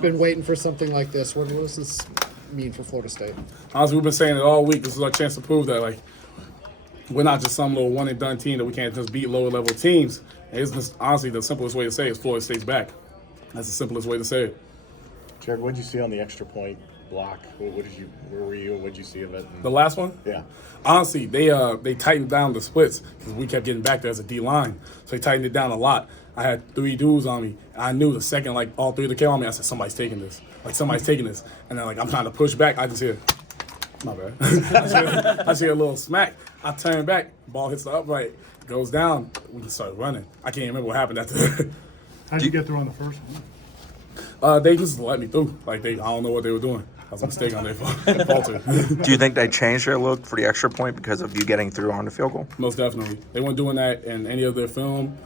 Been waiting for something like this. What does this mean for Florida State? Honestly, we've been saying it all week. This is our chance to prove that, like, we're not just some little one-and-done team that we can't just beat lower-level teams. And it's just, honestly, the simplest way to say it is Florida State's back. That's the simplest way to say it. Jared, what did you see on the extra point block? Where were you? What did you see of it? The last one? Yeah. Honestly, they tightened down the splits because we kept getting back there as a D-line. So they tightened it down a lot. I had 3 dudes on me. I knew the second, like, all 3 of them came on me, I said, somebody's taking this. Like, somebody's taking this. And then, like, I'm trying to push back. I just hear, my bad. I just hear a little smack. I turn back. Ball hits the upright. Goes down. We can start running. I can't remember what happened after that. How'd you get through on the first one? They just let me through. Like, I don't know what they were doing. That was a mistake on their fault. Do you think they changed their look for the extra point because of you getting through on the field goal? Most definitely. They weren't doing that in any of their film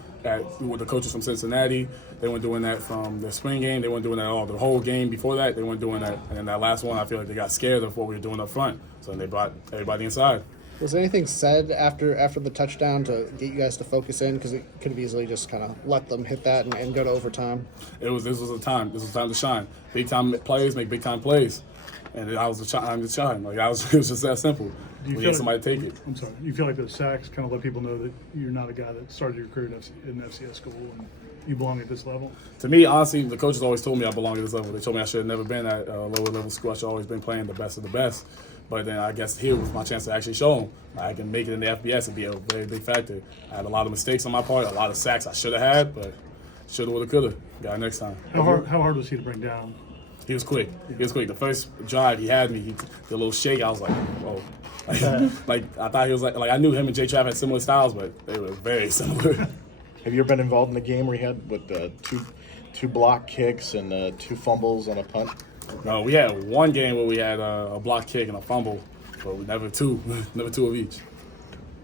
with the coaches from Cincinnati. They weren't doing that from the spring game. They weren't doing that at all. The whole game before that, they weren't doing that. And then that last one, I feel like they got scared of what we were doing up front. So they brought everybody inside. Was anything said after the touchdown to get you guys to focus in? Because it could have easily just kind of let them hit that and go to overtime. This was a time. This was time to shine. Big time players make big time plays. And I was the time to shine. Like, it was just that simple. We need somebody to take it. I'm sorry. You feel like the sacks kind of let people know that you're not a guy that started your career in FCS school and you belong at this level? To me, honestly, the coaches always told me I belong at this level. They told me I should have never been at a lower level school. I should have always been playing the best of the best. But then I guess here was my chance to actually show them I can make it in the FBS and be a very big factor. I had a lot of mistakes on my part, a lot of sacks I should have had, but should have, would have, could have. Got it next time. How hard was he to bring down? He was quick. He was quick. The first drive he had me, he did a little shake. I was like, whoa. Like I thought he was like I knew him and J Trap had similar styles, but they were very similar. Have you ever been involved in a game where you had with two block kicks and 2 fumbles on a punt? No, we had one game where we had a block kick and a fumble, but we never two of each.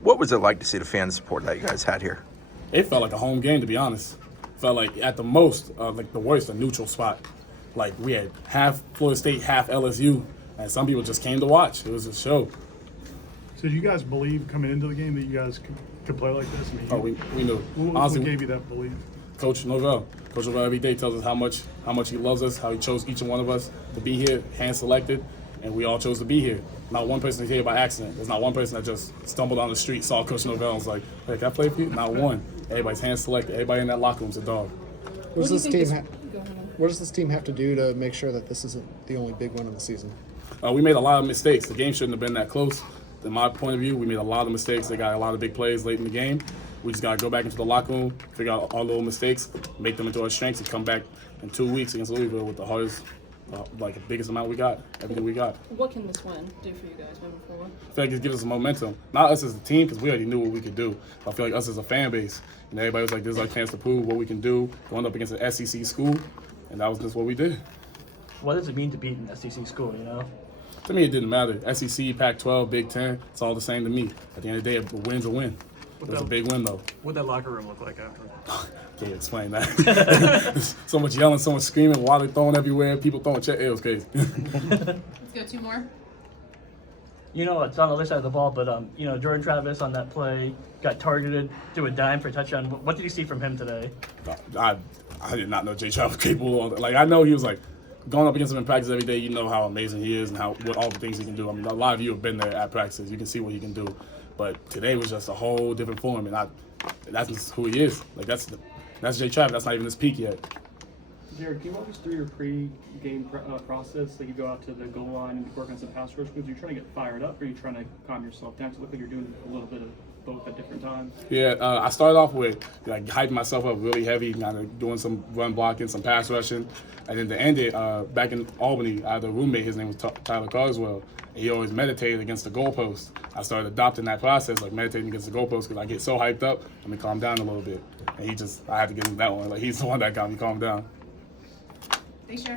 What was it like to see the fan support that you guys had here? It felt like a home game, to be honest. Felt like at the most, like the worst, a neutral spot. Like we had half Florida State, half LSU, and some people just came to watch. It was a show. So did you guys believe coming into the game that you guys could play like this? I mean, We knew. What gave you that belief? Coach Norvell every day tells us how much he loves us, how he chose each and one of us to be here, hand selected, and we all chose to be here. Not one person is here by accident. There's not one person that just stumbled on the street, saw Coach Norvell, and was like, "Hey, can I play for you?" Not one. Everybody's hand selected. Everybody in that locker room's a dog. What does this team have to do to make sure that this isn't the only big win of the season? We made a lot of mistakes. The game shouldn't have been that close. In my point of view, we made a lot of mistakes. They got a lot of big plays late in the game. We just got to go back into the locker room, figure out our little mistakes, make them into our strengths, and come back in 2 weeks against Louisville with the hardest, the biggest amount we got, everything we got. What can this win do for you guys moving forward? I feel like it gives us momentum. Not us as a team, because we already knew what we could do. I feel like us as a fan base, and everybody was like, this is our chance to prove what we can do, going up against an SEC school, and that was just what we did. What does it mean to beat an SEC school, you know? To me, it didn't matter. SEC, Pac-12, Big Ten, it's all the same to me. At the end of the day, a win's a win. It was a big win, though. What'd that locker room look like after? Can't explain that. So much yelling, so much screaming, water thrown everywhere, people throwing chairs. It was crazy. Let's go 2 more. You know, it's on the other side of the ball, but, Jordan Travis on that play got targeted, threw a dime for a touchdown. What did you see from him today? I did not know J. Trap was capable of. Like, I know he was like, going up against him in practice every day, you know how amazing he is and what all the things he can do. I mean, a lot of you have been there at practices. You can see what he can do. But today was just a whole different form, and that's just who he is. Like, that's J. Trap. That's not even his peak yet. Jared, can you walk us through your pre-game process? Like you go out to the goal line and work on some pass rush moves. Are you trying to get fired up, or are you trying to calm yourself down? It looks like you're doing a little bit of both at different times. Yeah, I started off with like hyping myself up really heavy, kind of doing some run blocking, some pass rushing, and then to end it, back in Albany, I had a roommate. His name was Tyler Carswell. And he always meditated against the goalpost. I started adopting that process, like meditating against the goalpost, because I get so hyped up. Let me calm down a little bit. And I had to give him that one. Like, he's the one that got me calmed down. Thanks, Jared.